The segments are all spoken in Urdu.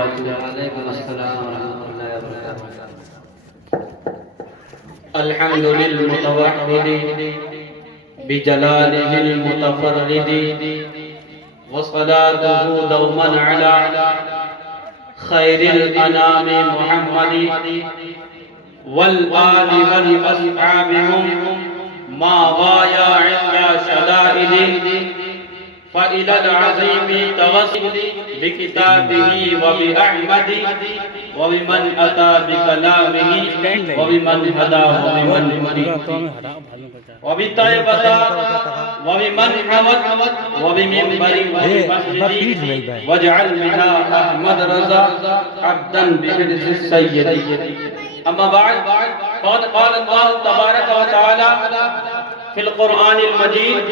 وعلیکم السلام ورحمۃ اللہ وبرکاتہ۔ الحمد للمتوحد بجلالہ المتفرد وصلاته دوما على خیر الانام محمد والآل والاصحاب هم ما غایا عند شدائد فإلى العظيم توسل بكتابه وبأحمد وبمن أتى بكلامه وبمن هداه وبمن هدي وبطيبة وبمن حمد وبمنبر وبمسجد واجعل منها أحمد رضا عبدا بحرز السيد. أما بعد فقد قال الله تبارك وتعالى في القرآن المجيد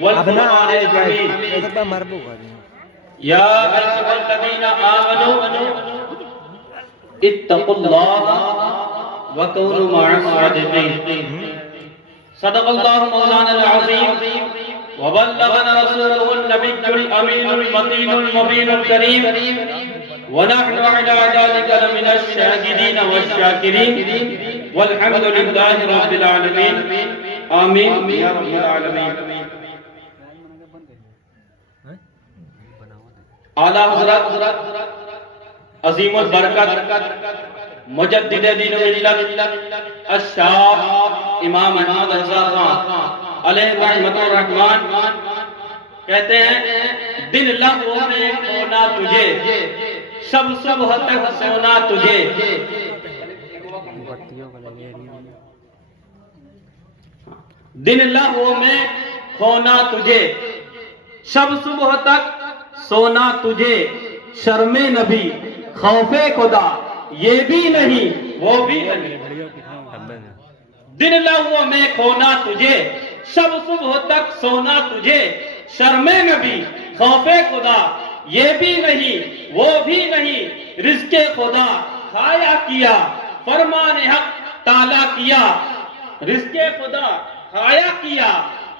والقرآن الحميد يا أيها الذين آمنوا اتقوا الله وكونوا مع الصادقين. صدق الله مولانا العظيم وبلغنا رسوله النبي الأمين المتين المبين الكريم ونحن على ذلك لمن الشاهدين والشاكرين والحمد لله رب العالمين آمین یا رب العالمین. اعلیٰ حضرت عظیم البرکت مجدد دین و ملت الشاہ امام احمد رضا خان علیہ رحمت الرحمن کہتے ہیں دن لہو میں کھونا تجھے شب صبح تک سونا تجھے. دن لہو میں کھونا تجھے شب صبح تک سونا تجھے شرم نبی خوف خدا یہ بھی نہیں وہ بھی نہیں. دن لہو میں کھونا تجھے شب صبح تک سونا تجھے شرم نبی خوف خدا یہ بھی نہیں وہ بھی نہیں. رزق خدا کھایا کیا فرمان حق تالا کیا. رزق خدا کھایا کیا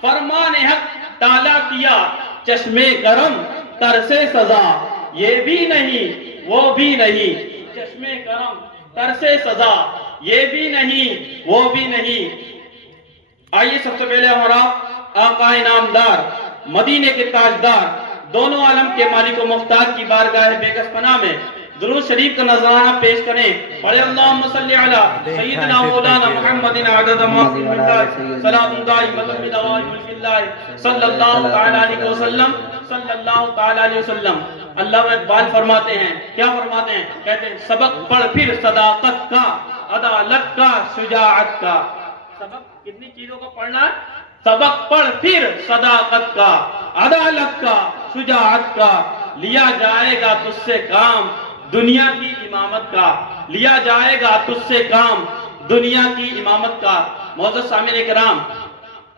فرمان حق تالا کیا. چشم کرم ترسے سزا یہ بھی نہیں وہ بھی نہیں. چشم کرم ترسے سزا یہ بھی نہیں وہ بھی نہیں. آئیے سب سے پہلے ہمارا آقا نامدار مدینے کے تاجدار دونوں عالم کے مالک و مختار کی بارگاہ بے کس پناہ میں درود شریف کا نذرانہ پیش کریں. پڑھے اللہم صلی علی سیدنا مولانا محمد عدد ما فی الملک صلاۃ دائمۃ بدوام ملک اللہ صلی اللہ تعالی علیہ وسلم صلی اللہ تعالی علیہ وسلم. اللہ اقبال فرماتے ہیں کیا فرماتے ہیں؟ کہتے ہیں سبق پڑھ پھر صداقت کا عدالت کا شجاعت کا. سبق کتنی چیزوں کو پڑھنا ہے؟ سبق پڑھ پھر صداقت کا عدالت کا شجاعت کا. لیا جائے گا تجھ سے کام دنیا کی امامت کا. لیا جائے گا تجھ سے کام دنیا کی امامت کا. معزز سامعین کرام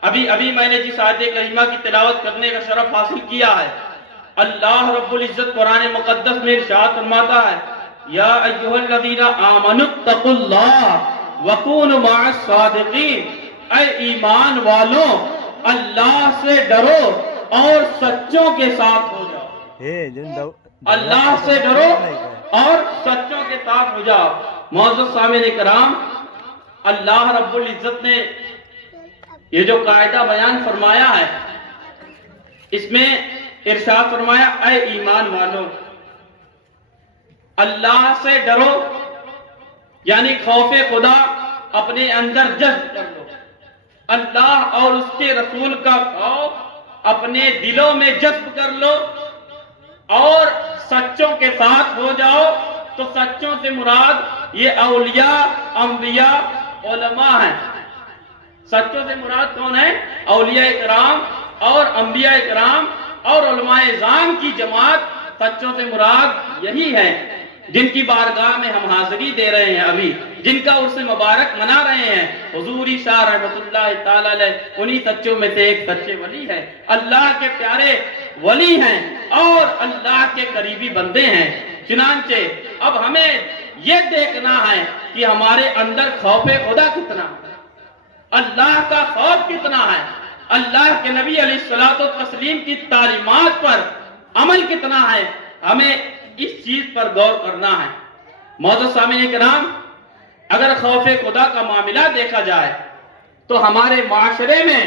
ابھی میں نے جس آیت کریمہ کی تلاوت کرنے کا شرف حاصل کیا ہے اللہ رب العزت قرآن مقدس میں ارشاد فرماتا ہے یا ایھا الذین آمنوا اتقوا اللہ وکونوا مع الصادقین. اے ایمان والوں اللہ سے ڈرو اور سچوں کے ساتھ ہو جاؤ. اللہ سے ڈرو اور سچوں کے ساتھ ہو جاؤ. معزز سامعین کرام اللہ رب العزت نے یہ جو قاعدہ بیان فرمایا ہے اس میں ارشاد فرمایا اے ایمان والوں اللہ سے ڈرو یعنی خوف خدا اپنے اندر جذب کر لو. اللہ اور اس کے رسول کا خوف اپنے دلوں میں جذب کر لو اور سچوں کے ساتھ ہو جاؤ. تو سچوں سے مراد یہ اولیاء انبیاء علماء ہیں. سچوں سے مراد کون ہے؟ اولیاء اکرام اور انبیاء اکرام اور علماء اعظام کی جماعت. سچوں سے مراد یہی ہے جن کی بارگاہ میں ہم حاضری دے رہے ہیں ابھی جن کا عرس مبارک منا رہے ہیں. حضور شاہ رحمت اللہ تعالی علیہ انہی سچوں میں سے ایک سچے ولی ہے. اللہ کے پیارے ولی ہیں اور اللہ کے قریبی بندے ہیں. چنانچہ اب ہمیں یہ دیکھنا ہے کہ ہمارے اندر خوف خدا کتنا ہے اللہ کا خوف کتنا ہے اللہ کے نبی علیہ الصلوۃ والتسلیم کی تعلیمات پر عمل کتنا ہے. ہمیں اس چیز پر غور کرنا ہے۔ معزز سامعین کرام، اگر خوف خدا کا معاملہ دیکھا جائے تو ہمارے معاشرے میں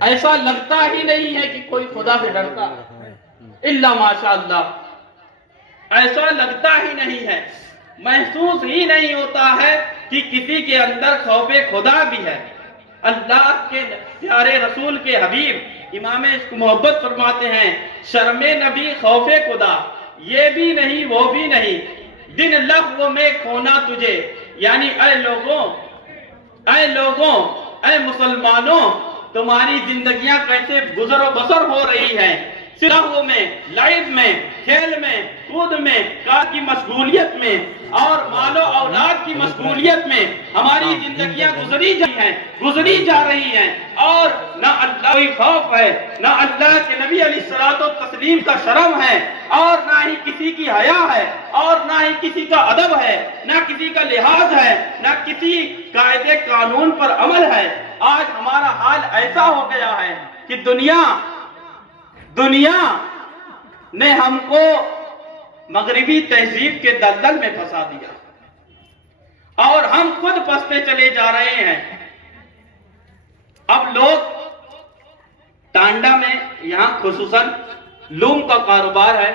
ایسا لگتا ہی نہیں ہے کہ کوئی خدا سے ڈرتا ہے، الا ماشاء اللہ، ایسا لگتا ہی نہیں ہے، محسوس ہی نہیں ہوتا ہے کہ کسی کے اندر خوف خدا بھی ہے۔ اللہ کے پیارے رسول کے حبیب امام عشق محبت فرماتے ہیں، شرم نبی خوف خدا، یہ بھی نہیں وہ بھی نہیں، دن لغو میں کھونا تجھے، یعنی اے لوگوں، اے مسلمانوں، تمہاری زندگیاں کیسے گزر و بسر ہو رہی ہیں، لغو میں، لعب میں، کھیل میں، کود میں، کار کی مشغولیت میں اور مال و اولاد کی مشغولیت میں ہماری زندگیاں گزری جا رہی ہیں، اور نہ اللہ کی خوف ہے، نہ اللہ کے نبی علیہ الصلوۃ والتسلیم کا شرم ہے، اور نہ ہی کسی کی حیا ہے، اور نہ ہی کسی کا ادب ہے، نہ کسی کا لحاظ ہے، نہ کسی قاعدے قانون پر عمل ہے۔ آج ہمارا حال ایسا ہو گیا ہے کہ دنیا نے ہم کو مغربی تہذیب کے دلدل میں پھنسا دیا، اور ہم خود پھنستے چلے جا رہے ہیں۔ اب لوگ ٹانڈا میں، یہاں خصوصاً لوم کا کاروبار ہے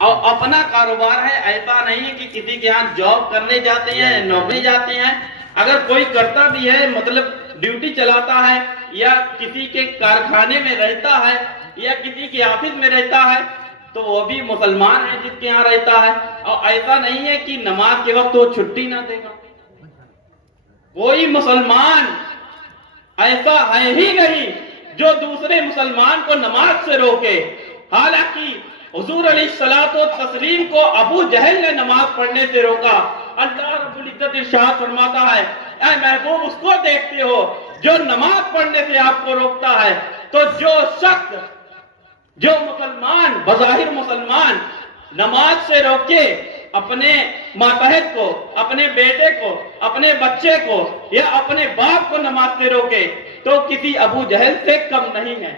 اور اپنا کاروبار ہے، ایسا نہیں کہ کسی کے ہاں جاب کرنے جاتے ہیں، نوکری جاتے ہیں۔ اگر کوئی کرتا بھی ہے، مطلب ڈیوٹی چلاتا ہے، یا کسی کے کارخانے میں رہتا ہے، یا کسی کے آفس میں رہتا ہے، تو وہ بھی مسلمان ہے جس کے یہاں رہتا ہے، اور ایسا نہیں ہے کہ نماز کے وقت وہ چھٹی نہ دے گا۔ کوئی مسلمان ایسا ہے ہی نہیں جو دوسرے مسلمان کو نماز سے روکے۔ حالانکہ حضور علیہ الصلوۃ والتسلیم کو ابو جہل نے نماز پڑھنے سے روکا۔ اللہ رب العزت ارشاد فرماتا ہے، اے محبوب اس کو دیکھتے ہو جو نماز پڑھنے سے آپ کو روکتا ہے۔ تو جو مسلمان، بظاہر مسلمان، نماز سے روکے اپنے ماتحت کو، اپنے بیٹے کو، اپنے بچے کو، یا اپنے باپ کو نماز سے روکے، تو کسی ابو جہل سے کم نہیں ہے۔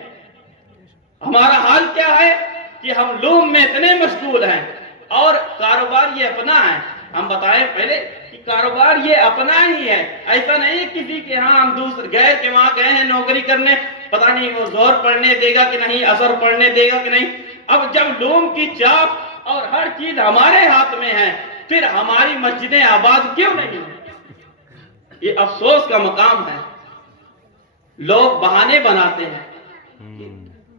ہمارا حال کیا ہے کہ ہم لوم میں اتنے مشغول ہیں، اور کاروبار یہ اپنا ہے۔ ہم بتائیں پہلے کہ کاروبار یہ اپنا ہی ہے، ایسا نہیں کسی کے ہاں ہم دوسرے غیر کے وہاں گئے ہیں نوکری کرنے، پتہ نہیں وہ زہر پڑھنے دے گا کہ نہیں، اثر پڑھنے دے گا کہ نہیں۔ اب جب لوم کی چاپ اور ہر چیز ہمارے ہاتھ میں ہے، پھر ہماری مسجدیں آباد کیوں نہیں ہیں؟ یہ افسوس کا مقام ہے۔ لوگ بہانے بناتے ہیں،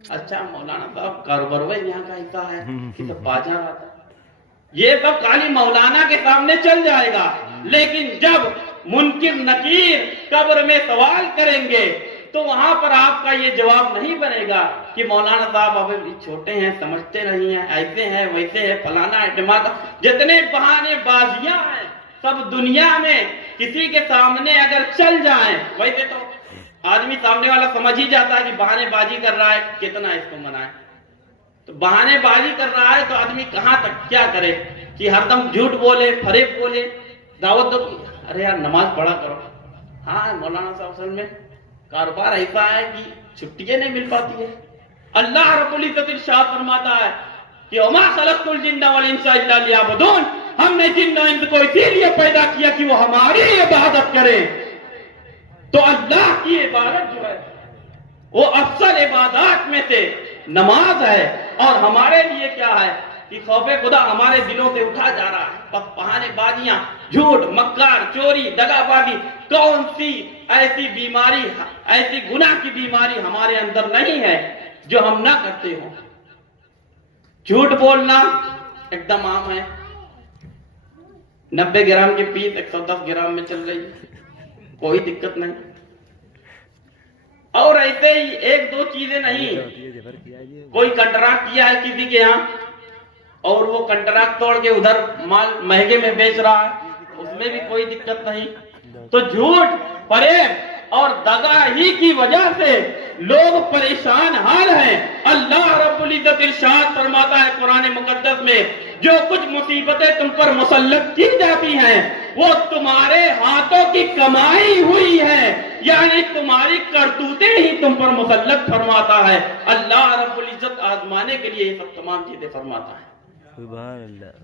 اچھا مولانا صاحب کاروبار یہاں کا ایسا ہے کہ سب بازار آتا ہے، یہ سب خالی مولانا کے سامنے چل جائے گا، لیکن جب منکر نکیر قبر میں سوال کریں گے تو وہاں پر آپ کا یہ جواب نہیں بنے گا کہ مولانا صاحب ابھی چھوٹے ہیں، سمجھتے نہیں ہیں، ایسے ہیں ویسے ہیں، فلانا اعتماد۔ جتنے بہانے بازیاں ہیں سب دنیا میں کسی کے سامنے اگر چل جائیں، ویسے تو آدمی سامنے والا سمجھ ہی جاتا ہے کہ بہانے بازی کر رہا ہے، کتنا اس کو منائے۔ تو بہانے بازی کر رہا ہے تو آدمی کہاں تک کیا کرے کہ ہر دم جھوٹ بولے، فریب بولے، دعوت دو، ارے یار نماز پڑھا کرو۔ ہاں مولانا صاحب اصل میں کاروبار ایسا ہے کہ چھٹیاں نہیں مل پاتی ہے۔ اللہ رب العزت ارشاد فرماتا ہے کہ وما خلقت الجن والانس الا لیعبدون، ہم نے جن و انس کو اسی لیے پیدا کیا کہ وہ ہماری عبادت کریں۔ تو اللہ کی عبادت جو ہے وہ افضل عبادات میں سے نماز ہے، اور ہمارے لیے کیا ہے کہ خوف خدا ہمارے دلوں سے اٹھا جا رہا ہے۔ بس بہانے بازیاں، جھوٹ، مکار، چوری، دغا بازی، کون سی ایسی بیماری، ایسی گناہ کی بیماری ہمارے اندر نہیں ہے جو ہم نہ کرتے ہوں۔ جھوٹ بولنا ایک دم عام ہے، 90 گرام کی پیس 110 گرام میں چل رہی ہے، کوئی دقت نہیں۔ اور ایسے ہی ایک دو چیزیں نہیں، کوئی کنٹریکٹ کیا ہے کسی کے ہاں اور وہ کنٹریکٹ توڑ کے ادھر مال مہنگے میں بیچ رہا ہے، اس میں بھی کوئی دقت نہیں۔ تو جھوٹ، فریب اور دغا ہی کی وجہ سے لوگ پریشان حال ہیں۔ اللہ رب العزت ارشاد فرماتا ہے قرآن مقدس میں، جو کچھ مصیبتیں تم پر مسلط کی جاتی ہیں وہ تمہارے ہاتھوں کی کمائی ہوئی ہے، یعنی تمہاری کرتوتیں ہی تم پر مسلط فرماتا ہے۔ اللہ رب العزت آزمانے کے لیے یہ سب تمام چیزیں فرماتا ہے۔ سبحان اللہ۔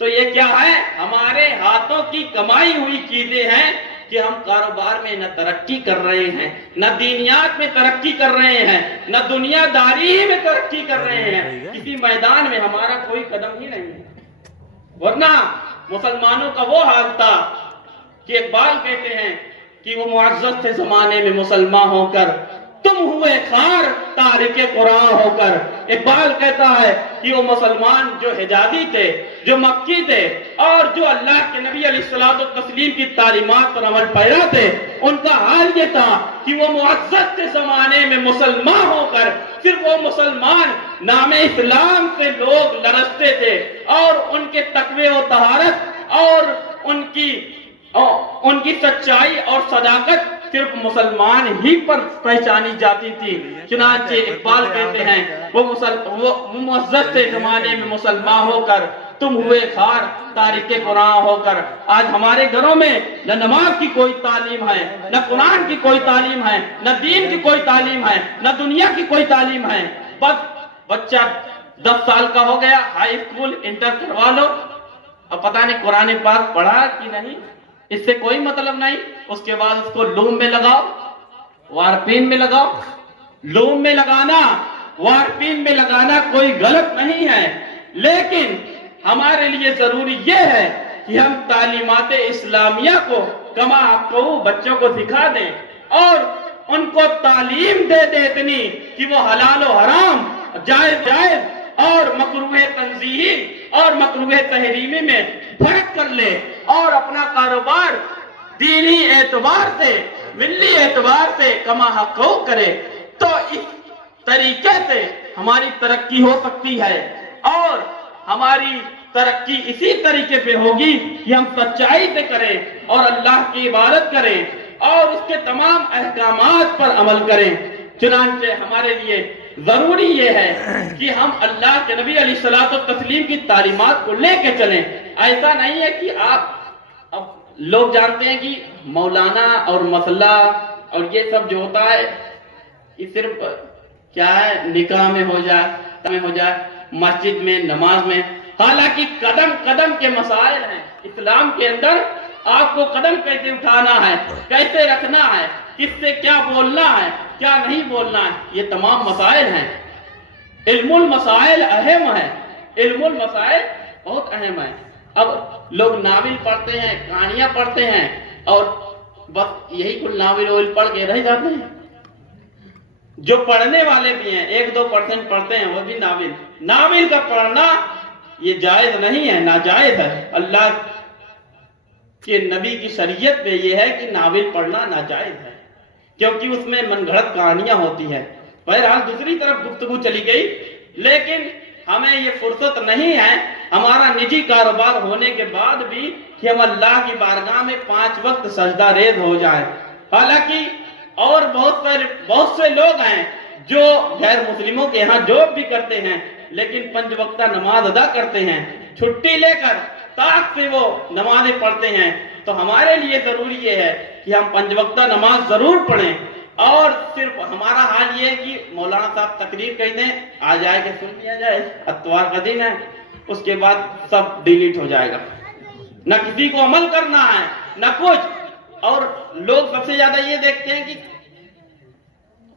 تو یہ کیا ہے؟ ہمارے ہاتھوں کی کمائی ہوئی چیزیں ہیں کہ ہم کاروبار میں نہ ترقی کر رہے ہیں، نہ دینیات میں ترقی کر رہے ہیں، نہ دنیا داری میں ترقی کر رہے ہیں، کسی میدان میں ہمارا کوئی قدم ہی نہیں ہے۔ ورنہ مسلمانوں کا وہ حال تھا کہ اقبال کہتے ہیں کہ وہ معزز تھے زمانے میں مسلمان ہو کر، تم ہوئے خار تارک قرآن ہو کر۔ اقبال کہتا ہے کہ وہ مسلمان جو حجازی تھے، جو مکی تھے، اور جو اللہ کے نبی علیہ الصلوۃ والتسلیم کی تعلیمات پر عمل پیرا تھے، ان کا حال یہ تھا کہ وہ معزز تھے زمانے میں مسلمان ہو کر، صرف وہ مسلمان نام اسلام سے لوگ لرزتے تھے، اور ان کے تقوی و طہارت اور ان کی سچائی اور صداقت صرف مسلمان ہی پر پہچانی جاتی تھی۔ چنانچہ اقبال کہتے ہیں وہ معزز تھے زمانے میں مسلمان ہو کر، تم ہوئے خار تارک قرآن ہو کر۔ آج ہمارے گھروں میں نہ نماز کی کوئی تعلیم ہے، نہ قرآن کی کوئی تعلیم ہے، نہ دین کی کوئی تعلیم ہے، نہ دنیا کی کوئی تعلیم ہے۔ بس بچہ 10 سال کا ہو گیا، ہائی اسکول انٹر کروا لو، اب پتہ نہیں قرآن پاک پڑھا کہ نہیں، اس سے کوئی مطلب نہیں۔ اس کے بعد اس کو لوم میں لگاؤ، وارپین میں لگاؤ۔ لوم میں لگانا، وارپین میں لگانا کوئی غلط نہیں ہے، لیکن ہمارے لیے ضروری یہ ہے کہ ہم تعلیمات اسلامیہ کو کما حقہ بچوں کو سکھا دیں، اور ان کو تعلیم دے دیں اتنی کہ وہ حلال و حرام، جائز اور مکروہ تنزیہی اور مکروہ تحریمی میں فرق کر لے، اور اپنا کاروبار دینی اعتبار سے، ملی اعتبار سے کما حقہ کرے۔ تو اس طریقے سے ہماری ترقی ہو سکتی ہے، اور ہماری ترقی اسی طریقے پہ ہوگی کہ ہم سچائی سے کریں اور اللہ کی عبادت کریں اور اس کے تمام احکامات پر عمل کریں۔ چنانچہ ہمارے لیے ضروری یہ ہے کہ ہم اللہ کے نبی علیہ الصلوۃ والتسلیم کی تعلیمات کو لے کے چلیں۔ ایسا نہیں ہے کہ اب لوگ جانتے ہیں کہ مولانا اور مسئلہ اور یہ سب جو ہوتا ہے یہ صرف کیا ہے، نکاح میں ہو جائے، مسجد میں، نماز میں۔ حالانکہ قدم قدم کے مسائل ہیں اسلام کے اندر۔ آپ کو قدم کیسے اٹھانا ہے، کیسے رکھنا ہے، کس سے کیا بولنا ہے، کیا نہیں بولنا ہے، یہ تمام مسائل ہیں۔ علم المسائل اہم ہے، علم المسائل بہت اہم ہے۔ اب لوگ ناول پڑھتے ہیں، کہانیاں پڑھتے ہیں، اور بس یہی کل ناول پڑھ کے رہ جاتے ہیں۔ جو پڑھنے والے بھی ہیں 1-2% پڑھتے ہیں، وہ بھی ناول کا پڑھنا یہ جائز نہیں ہے، ناجائز ہے۔ اللہ کہ نبی کی شریعت میں یہ ہے کہ ناول پڑھنا ناجائز ہے، کیونکہ اس میں من گھڑت کہانیاں ہوتی ہیں۔ بہرحال دوسری طرف گفتگو چلی گئی، لیکن ہمیں یہ فرصت نہیں ہے ہمارا نجی کاروبار ہونے کے بعد بھی کہ ہم اللہ کی بارگاہ میں 5 وقت سجدہ ریز ہو جائیں۔ حالانکہ اور بہت سے لوگ ہیں جو غیر مسلموں کے ہاں جاب بھی کرتے ہیں، لیکن 5 وقتہ نماز ادا کرتے ہیں، چھٹی لے کر طاقت سے وہ نمازیں پڑھتے ہیں۔ تو ہمارے لیے ضروری یہ ہے کہ ہم 5 وقتہ نماز ضرور پڑھیں، اور صرف ہمارا حال یہ ہے کہ مولانا صاحب تقریر کہہ دیں، آ جائے کہ سن لیا جائے، اتوار کا دن ہے، اس کے بعد سب ڈیلیٹ ہو جائے گا، نہ کسی کو عمل کرنا ہے نہ کچھ۔ اور لوگ سب سے زیادہ یہ دیکھتے ہیں کہ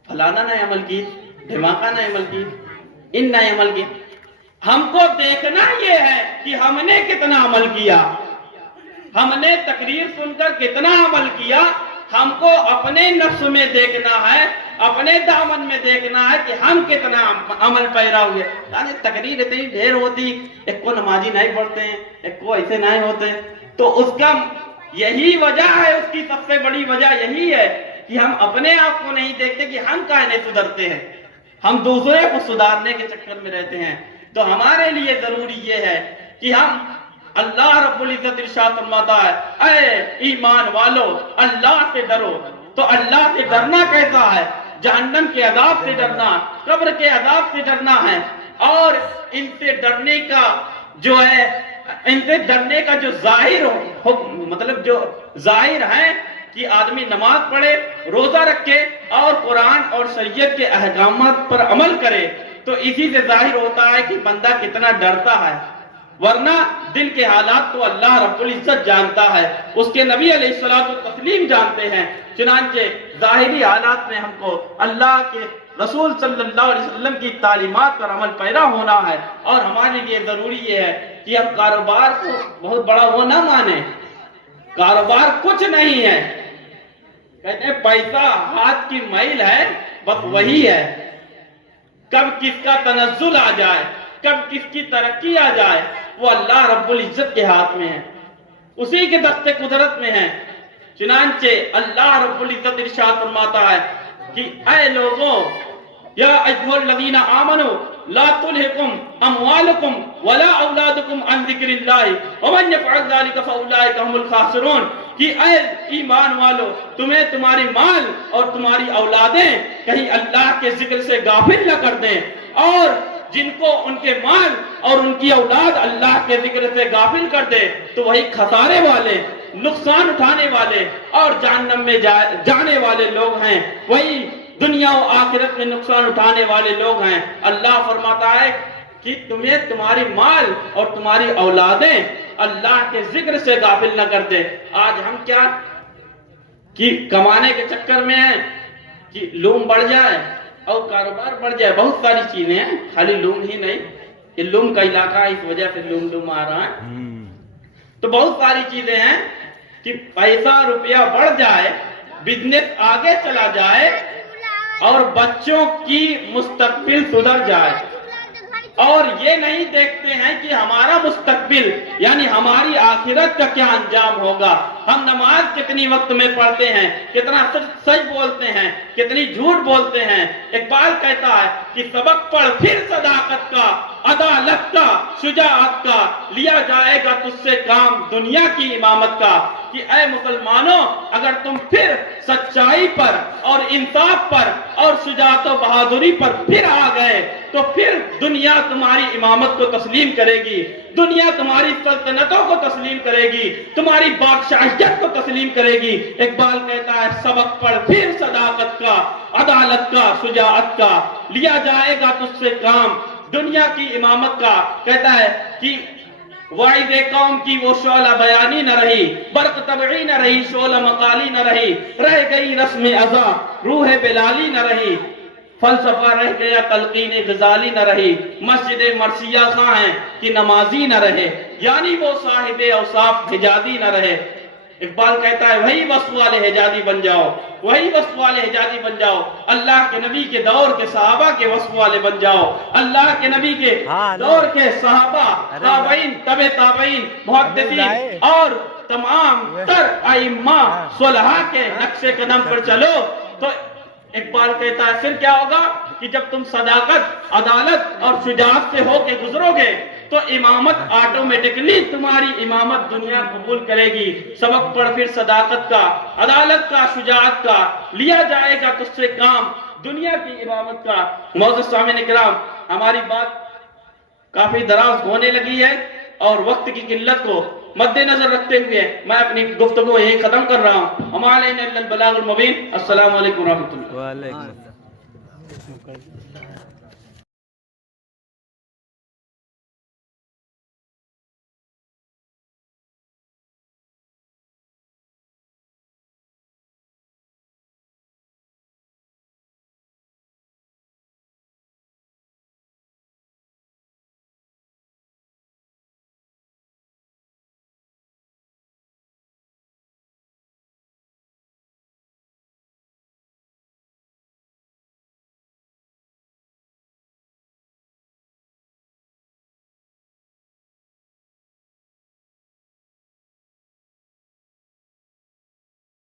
فلانا نے عمل کی، دھماکہ نے عمل کی، ان نے عمل کی۔ ہم کو دیکھنا یہ ہے کہ ہم نے کتنا عمل کیا، ہم نے تقریر سن کر کتنا عمل کیا۔ ہم کو اپنے نفس میں دیکھنا ہے، اپنے دامن میں دیکھنا ہے کہ ہم کتنا عمل پیرا ہوئے۔ یعنی تقریر اتنی ڈھیر ہوتی، ایک کو نمازی نہیں پڑھتے ہیں، ایک کو ایسے نہیں ہوتے، تو اس کا یہی وجہ ہے، اس کی سب سے بڑی وجہ یہی ہے کہ ہم اپنے آپ کو نہیں دیکھتے کہ ہم کائیں نہیں سدھرتے ہیں، ہم دوسرے کو سدھارنے کے چکر میں رہتے ہیں۔ تو ہمارے لیے ضروری یہ ہے کہ ہم اللہ رب العزت ارشاد فرماتا ہے، اے ایمان والو اللہ سے ڈرو۔ تو اللہ سے ڈرنا کیسا ہے؟ جہنم کے عذاب سے ڈرنا، قبر کے عذاب سے ڈرنا ہے، اور ان سے ڈرنے کا جو ہے، ان سے ڈرنے کا جو ظاہر مطلب جو ظاہر ہے کہ آدمی نماز پڑھے، روزہ رکھے اور قرآن اور شریعت کے احکامات پر عمل کرے، تو اسی سے ظاہر ہوتا ہے کہ بندہ کتنا ڈرتا ہے، ورنہ دل کے حالات تو اللہ رب العزت جانتا ہے، اس کے نبی علیہ الصلوۃ والتسلیم جانتے ہیں۔ چنانچہ ظاہری حالات میں ہم کو اللہ کے رسول صلی اللہ علیہ وسلم کی تعلیمات پر عمل پیرا ہونا ہے، اور ہمارے لیے ضروری یہ ہے کہ ہم کاروبار کو بہت بڑا وہ نہ مانیں۔ کاروبار کچھ نہیں ہے، کہتے ہیں پیسہ ہاتھ کی میل ہے، بس وہی ہے۔ کب کس کا تنزل آ جائے، کب کس کی ترقی آ جائے، وہ اللہ رب العزت کے ہاتھ میں ہے، اسی کے دست قدرت میں ہے۔ چنانچہ اللہ رب العزت ارشاد فرماتا ہے کہ اے لوگوں، یا ایھا الذین آمنوا لا تلہکم اموالکم ولا اولادکم عن ذکر اللہ ومن یفعل ذلک فاولئک هم الخاسرون، کہ اے ایمان والو، تمہیں تمہاری مال اور تمہاری اولادیں کہیں اللہ کے ذکر سے غافل نہ کر دیں، اور جن کو ان کے مال اور ان کی اولاد اللہ کے ذکر سے غافل کر دے تو وہی خسارے والے، نقصان اٹھانے والے اور جہنم میں جانے والے لوگ ہیں، وہی دنیا و آخرت میں نقصان اٹھانے والے لوگ ہیں۔ اللہ فرماتا ہے کہ تمہیں تمہاری مال اور تمہاری اولادیں اللہ کے ذکر سے غافل نہ کر دے۔ آج ہم کیا کہ کمانے کے چکر میں ہیں کہ لوم بڑھ جائے اور کاروبار بڑھ جائے، بہت ساری چیزیں ہیں، خالی لوم ہی نہیں، یہ لوم کا علاقہ ہے، اس وجہ سے لوم آ رہا ہے، تو بہت ساری چیزیں ہیں کہ پیسہ روپیہ بڑھ جائے، بزنس آگے چلا جائے اور بچوں کی مستقبل سدھر جائے، اور یہ نہیں دیکھتے ہیں کہ ہمارا مستقبل یعنی ہماری آخرت کا کیا انجام ہوگا۔ ہم نماز کتنی وقت میں پڑھتے ہیں، کتنا سچ بولتے ہیں، کتنی جھوٹ بولتے ہیں۔ اقبال کہتا ہے کہ سبق پڑھ پھر صداقت کا، عدالت کا، شجاعت کا، لیا جائے گا تجھ سے کام دنیا کی امامت کا، کہ اے مسلمانوں، اگر تم پھر سچائی پر اور انصاف پر اور شجاعت و بہادری پر پھر آ گئے تو پھر دنیا تمہاری امامت کو تسلیم کرے گی، دنیا تمہاری سلطنتوں کو تسلیم کرے گی، تمہاری بادشاہیت کو تسلیم کرے گی۔ اقبال کہتا ہے سبق پڑھ پھر صداقت کا، عدالت کا، شجاعت کا، لیا جائے گا تجھ سے کام دنیا کی امامت کا۔ کہتا ہے کہ وعظ قوم کی وہ شعلہ بیانی نہ رہی، برق طبعی نہ رہی، شعلہ مقالی نہ رہی، رہ گئی رسم ازاں، روح بلالی نہ رہی، فلسفہ رہ گیا تلقین غزالی نہ رہی، مسجد مرثیہ خواں ہیں کہ نمازی نہ رہے، یعنی وہ صاحب اوصاف حجازی نہ رہے۔ اقبال کہتا ہے وہی وصف والے حجازی بن جاؤ، وہی وصف والے حجازی بن جاؤ، اللہ کے نبی کے دور کے صحابہ کے وصف والے بن جاؤ، اللہ کے نبی کے دور کے صحابہ، تابعین، تبع تابعین، محدثین اور تمام تر ائمہ صلحاء کے نقش قدم پر چلو۔ تو اقبال کہتا ہے پھر کیا ہوگا کہ جب تم صداقت، عدالت اور شجاعت سے ہو کے گزرو گے تو امامت آٹومیٹکلی تمہاری امامت دنیا قبول کرے گی۔ سبق پڑھ پھر صداقت کا، عدالت کا، شجاعت کا، لیا جائے گا تجھ سے کام دنیا کی امامت کا۔ معزز سامعین کرام، ہماری بات کافی دراز ہونے لگی ہے اور وقت کی قلت کو مد نظر رکھتے ہوئے میں اپنی گفتگو یہی ختم کر رہا ہوں۔ وما علینا الا البلاغ المبین۔ السلام علیکم ورحمۃ اللہ۔ وعلیکم السلام۔